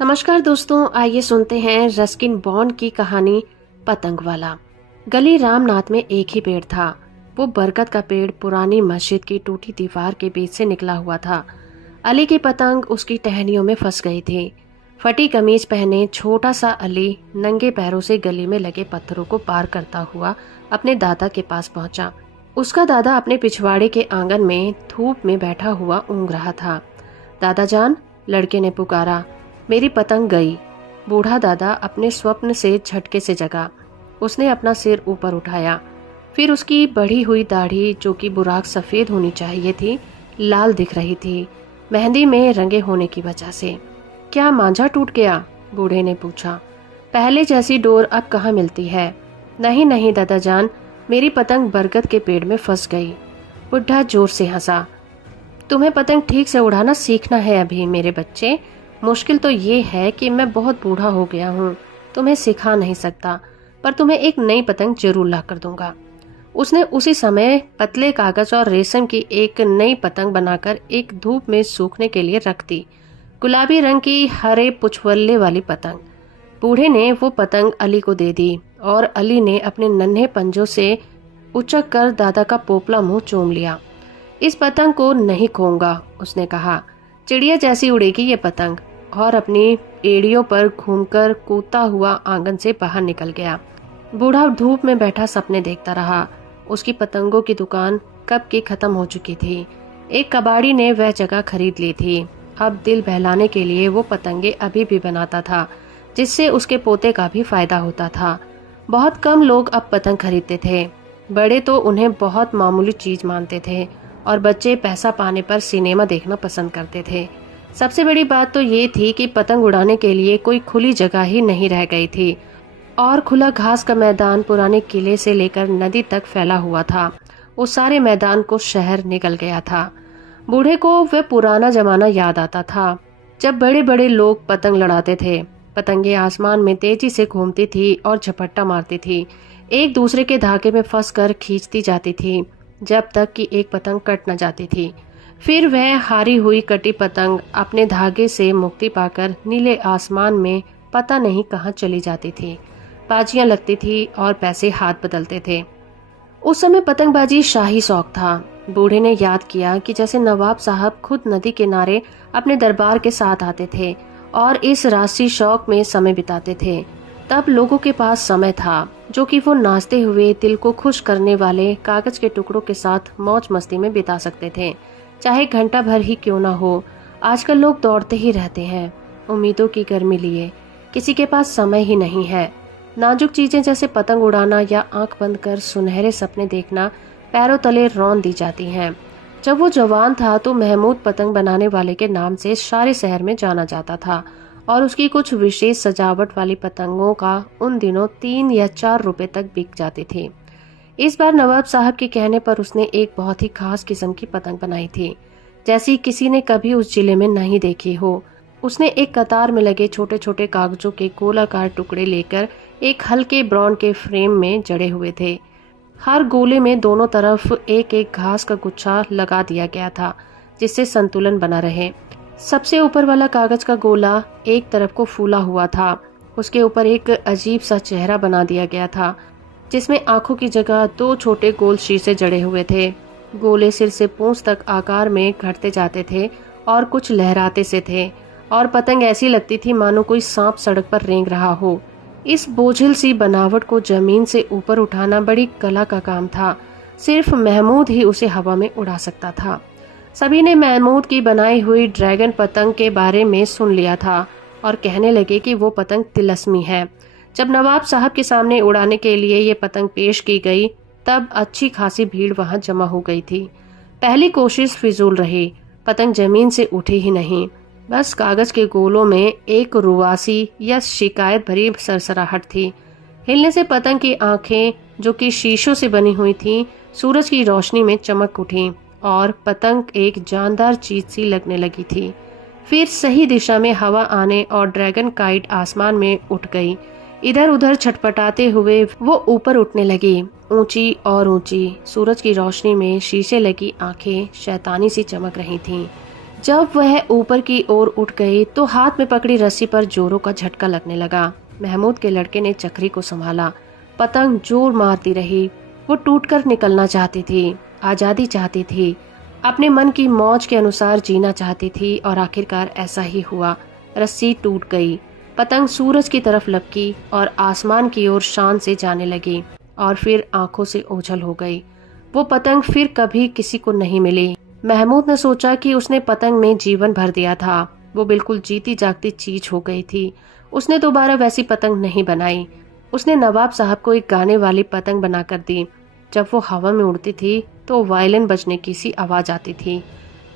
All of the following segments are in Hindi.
नमस्कार दोस्तों, आइए सुनते हैं रस्किन बॉन्ड की कहानी पतंग वाला। गली रामनाथ में एक ही पेड़ था। वो बरगद का पेड़ पुरानी मस्जिद की टूटी दीवार के बीच से निकला हुआ था। अली की पतंग उसकी टहनियों में फंस गई थी। फटी कमीज पहने छोटा सा अली नंगे पैरों से गली में लगे पत्थरों को पार करता हुआ अपने दादा के पास पहुंचा। उसका दादा अपने पिछवाड़े के आंगन में धूप में बैठा हुआ ऊँघ रहा था। दादा जान, लड़के ने पुकारा, मेरी पतंग गई। बूढ़ा दादा अपने स्वप्न से झटके से जगा। उसने अपना सिर ऊपर उठाया। फिर उसकी बढ़ी हुई दाढ़ी, जो कि बुराक सफेद होनी चाहिए थी, लाल दिख रही थी, मेहंदी में रंगे होने की वजह से। क्या मांझा टूट गया? बूढ़े ने पूछा। पहले जैसी डोर अब कहाँ मिलती है? नहीं नहीं दादा जान, मेरी पतंग बरगद के पेड़ में फंस गई। बुढ़ा जोर से हंसा। तुम्हें पतंग ठीक से उड़ाना सीखना है अभी मेरे बच्चे। मुश्किल तो ये है कि मैं बहुत बूढ़ा हो गया हूँ, तुम्हें सिखा नहीं सकता, पर तुम्हें एक नई पतंग जरूर ला कर दूंगा। उसने उसी समय पतले कागज और रेशम की एक नई पतंग बनाकर एक धूप में सूखने के लिए रख दी। गुलाबी रंग की हरे पुछवल्ले वाली पतंग। बूढ़े ने वो पतंग अली को दे दी और अली ने अपने नन्हे पंजों से उचक कर दादा का पोपला मुंह चूम लिया। इस पतंग को नहीं खोऊंगा, उसने कहा। चिड़िया जैसी उड़ेगी ये पतंग। और अपनी एड़ियों पर घूमकर कूदता हुआ आंगन से बाहर निकल गया। बूढ़ा धूप में बैठा सपने देखता रहा। उसकी पतंगों की दुकान कब की खत्म हो चुकी थी। एक कबाड़ी ने वह जगह खरीद ली थी। अब दिल बहलाने के लिए वो पतंगे अभी भी बनाता था, जिससे उसके पोते का भी फायदा होता था। बहुत कम लोग अब पतंग खरीदते थे। बड़े तो उन्हें बहुत मामूली चीज मानते थे और बच्चे पैसा पाने पर सिनेमा देखना पसंद करते थे। सबसे बड़ी बात तो ये थी कि पतंग उड़ाने के लिए कोई खुली जगह ही नहीं रह गई थी और खुला घास का मैदान पुराने किले से लेकर नदी तक फैला हुआ था। उस सारे मैदान को शहर निकल गया था। बूढ़े को वह पुराना जमाना याद आता था, जब बड़े बड़े लोग पतंग लड़ाते थे। पतंगे आसमान में तेजी से घूमती थी और झपट्टा मारती थी, एक दूसरे के धागे में फंसकर खींचती जाती थी, जब तक कि एक पतंग कट न जाती थी। फिर वह हारी हुई कटी पतंग अपने धागे से मुक्ति पाकर नीले आसमान में पता नहीं कहाँ चली जाती थी। बाजियां लगती थी और पैसे हाथ बदलते थे। उस समय पतंगबाजी शाही शौक था। बूढ़े ने याद किया कि जैसे नवाब साहब खुद नदी किनारे अपने दरबार के साथ आते थे और इस राशि शौक में समय बिताते थे, तब लोगों के पास समय था जो कि वो नाचते हुए दिल को खुश करने वाले कागज के टुकड़ों के साथ मौज मस्ती में बिता सकते थे, चाहे घंटा भर ही क्यों ना हो। आजकल लोग दौड़ते ही रहते हैं, उम्मीदों की गर्मी लिए। किसी के पास समय ही नहीं है। नाजुक चीजें जैसे पतंग उड़ाना या आंख बंद कर सुनहरे सपने देखना पैरों तले रौंद दी जाती हैं। जब वो जवान था तो महमूद पतंग बनाने वाले के नाम से सारे शहर में जाना जाता था और उसकी कुछ विशेष सजावट वाली पतंगों का उन दिनों 3 या 4 रुपए तक बिक जाती थी। इस बार नवाब साहब के कहने पर उसने एक बहुत ही खास किस्म की पतंग बनाई थी, जैसी किसी ने कभी उस जिले में नहीं देखी हो। उसने एक कतार में लगे छोटे छोटे कागजों के गोलाकार टुकड़े लेकर एक हल्के ब्राउन के फ्रेम में जड़े हुए थे। हर गोले में दोनों तरफ एक एक घास का गुच्छा लगा दिया गया था, जिससे संतुलन बना रहे। सबसे ऊपर वाला कागज का गोला एक तरफ को फूला हुआ था। उसके ऊपर एक अजीब सा चेहरा बना दिया गया था, जिसमें आंखों की जगह 2 छोटे गोल शीशे जड़े हुए थे। गोले सिर से पूंछ तक आकार में घटते जाते थे और कुछ लहराते से थे, और पतंग ऐसी लगती थी मानो कोई सांप सड़क पर रेंग रहा हो। इस बोझिल सी बनावट को जमीन से ऊपर उठाना बड़ी कला का काम था। सिर्फ महमूद ही उसे हवा में उड़ा सकता था। सभी ने महमूद की बनाई हुई ड्रैगन पतंग के बारे में सुन लिया था और कहने लगे कि वो पतंग तिलस्मी है। जब नवाब साहब के सामने उड़ाने के लिए ये पतंग पेश की गई, तब अच्छी खासी भीड़ वहां जमा हो गई थी। पहली कोशिश फिजूल रही। पतंग जमीन से उठी ही नहीं, बस कागज के गोलों में एक रुआसी या शिकायत भरी सरसराहट थी। हिलने से पतंग की आंखें, जो कि शीशों से बनी हुई थीं, सूरज की रोशनी में चमक उठी और पतंग एक जानदार चीज सी लगने लगी थी। फिर सही दिशा में हवा आने और ड्रैगन काइट आसमान में उठ गई। इधर उधर छटपटाते हुए वो ऊपर उठने लगी, ऊंची और ऊंची। सूरज की रोशनी में शीशे लगी आंखें शैतानी सी चमक रही थीं। जब वह ऊपर की ओर उठ गई तो हाथ में पकड़ी रस्सी पर जोरों का झटका लगने लगा। महमूद के लड़के ने चक्री को संभाला। पतंग जोर मारती रही। वो टूटकर निकलना चाहती थी, आजादी चाहती थी, अपने मन की मौज के अनुसार जीना चाहती थी और आखिरकार ऐसा ही हुआ। रस्सी टूट गई। पतंग सूरज की तरफ लपकी और आसमान की ओर शान से जाने लगी और फिर आंखों से ओझल हो गई। वो पतंग फिर कभी किसी को नहीं मिली। महमूद ने सोचा कि उसने पतंग में जीवन भर दिया था। वो बिल्कुल जीती जागती चीज हो गई थी। उसने दोबारा वैसी पतंग नहीं बनाई। उसने नवाब साहब को एक गाने वाली पतंग बनाकर दी। जब वो हवा में उड़ती थी तो वायलिन बजने की सी आवाज आती थी।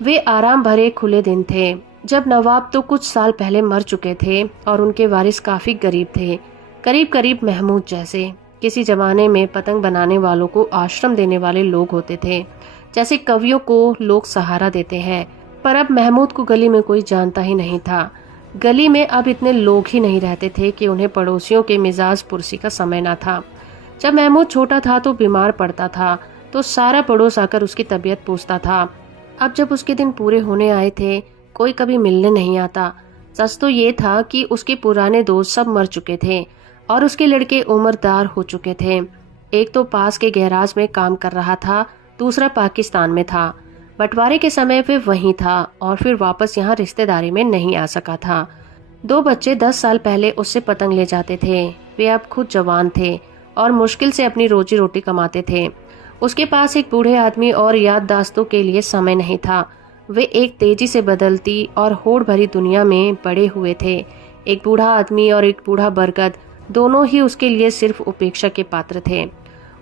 वे आराम भरे खुले दिन थे जब नवाब तो कुछ साल पहले मर चुके थे और उनके वारिस काफी गरीब थे, करीब करीब महमूद जैसे। किसी जमाने में पतंग बनाने वालों को आश्रम देने वाले लोग होते थे, जैसे कवियों को लोग सहारा देते हैं। पर अब महमूद को गली में कोई जानता ही नहीं था। गली में अब इतने लोग ही नहीं रहते थे कि उन्हें पड़ोसियों के मिजाज पुरसी का समय न था। जब महमूद छोटा था तो बीमार पड़ता था तो सारा पड़ोस आकर उसकी तबीयत पूछता था। अब जब उसके दिन पूरे होने आए थे, कोई कभी मिलने नहीं आता। सच तो ये था कि उसके पुराने दोस्त सब मर चुके थे और उसके लड़के उम्रदार हो चुके थे। एक तो पास के गैराज में काम कर रहा था, दूसरा पाकिस्तान में था। बंटवारे के समय वे वहीं था और फिर वापस यहाँ रिश्तेदारी में नहीं आ सका था। 2 बच्चे 10 साल पहले उससे पतंग ले जाते थे। वे अब खुद जवान थे और मुश्किल से अपनी रोजी रोटी कमाते थे। उसके पास एक बूढ़े आदमी और याददाश्तों के लिए समय नहीं था। वे एक तेजी से बदलती और होड़ भरी दुनिया में बड़े हुए थे। एक बूढ़ा आदमी और एक बूढ़ा बरगद, दोनों ही उसके लिए सिर्फ उपेक्षा के पात्र थे।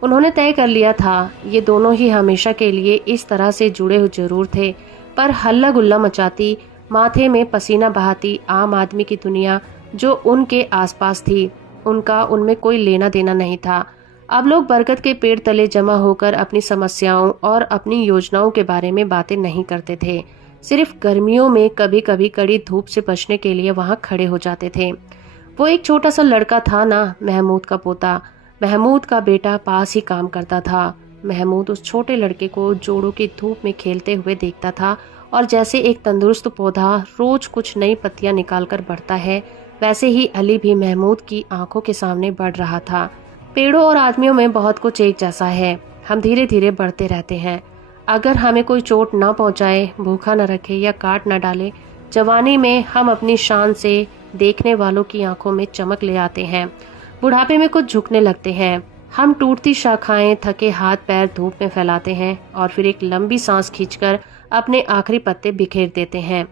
उन्होंने तय कर लिया था ये दोनों ही हमेशा के लिए इस तरह से जुड़े हुए जरूर थे, पर हल्ला गुल्ला मचाती, माथे में पसीना बहाती आम आदमी की दुनिया जो उनके आसपास थी, उनका उनमें कोई लेना देना नहीं था। अब लोग बरगद के पेड़ तले जमा होकर अपनी समस्याओं और अपनी योजनाओं के बारे में बातें नहीं करते थे। सिर्फ गर्मियों में कभी कभी कड़ी धूप से बचने के लिए वहां खड़े हो जाते थे। वो एक छोटा सा लड़का था ना, महमूद का पोता। महमूद का बेटा पास ही काम करता था। महमूद उस छोटे लड़के को जोड़ों की धूप में खेलते हुए देखता था और जैसे एक तंदुरुस्त पौधा रोज कुछ नई पत्तियां निकालकर बढ़ता है, वैसे ही अली भी महमूद की आंखों के सामने बढ़ रहा था। पेड़ों और आदमियों में बहुत कुछ एक जैसा है। हम धीरे धीरे बढ़ते रहते हैं। अगर हमें कोई चोट न पहुंचाए, भूखा न रखे या काट न डाले, जवानी में हम अपनी शान से देखने वालों की आंखों में चमक ले आते हैं। बुढ़ापे में कुछ झुकने लगते हैं। हम टूटती शाखाएं, थके हाथ पैर धूप में फैलाते हैं और फिर एक लंबी सांस खींचकर अपने आखिरी पत्ते बिखेर देते हैं।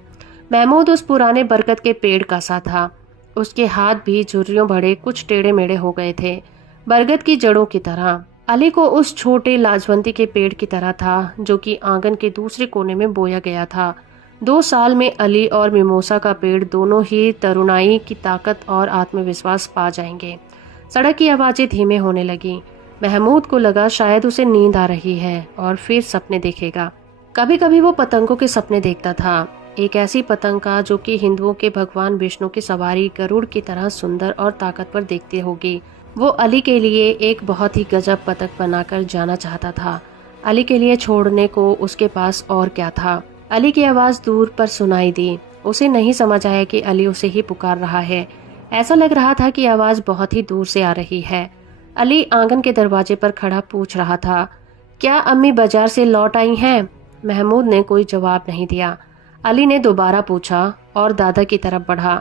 महमूद उस पुराने बरगद के पेड़ का सा था। उसके हाथ भी झुर्रियों भरे कुछ टेढ़े मेढ़े हो गए थे, बरगद की जड़ों की तरह। अली को उस छोटे लाजवंती के पेड़ की तरह था जो कि आंगन के दूसरे कोने में बोया गया था। 2 साल में अली और मिमोसा का पेड़ दोनों ही तरुणाई की ताकत और आत्मविश्वास पा जाएंगे। सड़क की आवाजें धीमे होने लगी। महमूद को लगा शायद उसे नींद आ रही है और फिर सपने देखेगा। कभी कभी वो पतंगों के सपने देखता था। एक ऐसी पतंग का जो कि हिंदुओं के भगवान विष्णु की सवारी गरुड़ की तरह सुंदर और ताकतवर दिखती होगी। वो अली के लिए एक बहुत ही गजब पतंग बनाकर जाना चाहता था। अली के लिए छोड़ने को उसके पास और क्या था। अली की आवाज दूर पर सुनाई दी। उसे नहीं समझ आया कि अली उसे ही पुकार रहा है। ऐसा लग रहा था कि आवाज बहुत ही दूर से आ रही है। अली आंगन के दरवाजे पर खड़ा पूछ रहा था, क्या अम्मी बाजार से लौट आई हैं? महमूद ने कोई जवाब नहीं दिया। अली ने दोबारा पूछा और दादा की तरफ बढ़ा।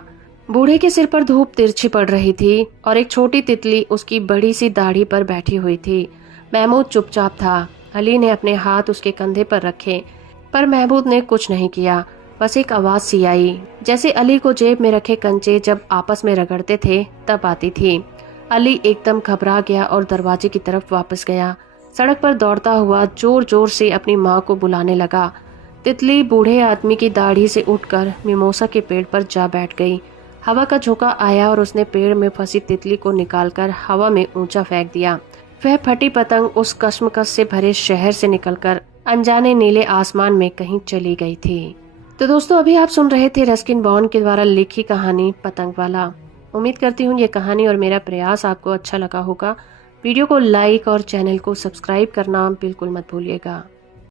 बूढ़े के सिर पर धूप तिरछी पड़ रही थी और एक छोटी तितली उसकी बड़ी सी दाढ़ी पर बैठी हुई थी। महमूद चुपचाप था। अली ने अपने हाथ उसके कंधे पर रखे, पर महमूद ने कुछ नहीं किया। बस एक आवाज सी आई, जैसे अली को जेब में रखे कंचे जब आपस में रगड़ते थे तब आती थी। अली एकदम घबरा गया और दरवाजे की तरफ वापस गया। सड़क पर दौड़ता हुआ जोर जोर से अपनी माँ को बुलाने लगा। तितली बूढ़े आदमी की दाढ़ी से उठकर मिमोसा के पेड़ पर जा बैठ गई। हवा का झोंका आया और उसने पेड़ में फंसी तितली को निकालकर हवा में ऊंचा फेंक दिया। वह फटी पतंग उस कश्मकश से भरे शहर से निकलकर अनजाने नीले आसमान में कहीं चली गई थी। तो दोस्तों, अभी आप सुन रहे थे रस्किन बॉन्ड के द्वारा लिखी कहानी पतंग वाला। उम्मीद करती हूँ ये कहानी और मेरा प्रयास आपको अच्छा लगा होगा। वीडियो को लाइक और चैनल को सब्सक्राइब करना बिल्कुल मत भूलिएगा।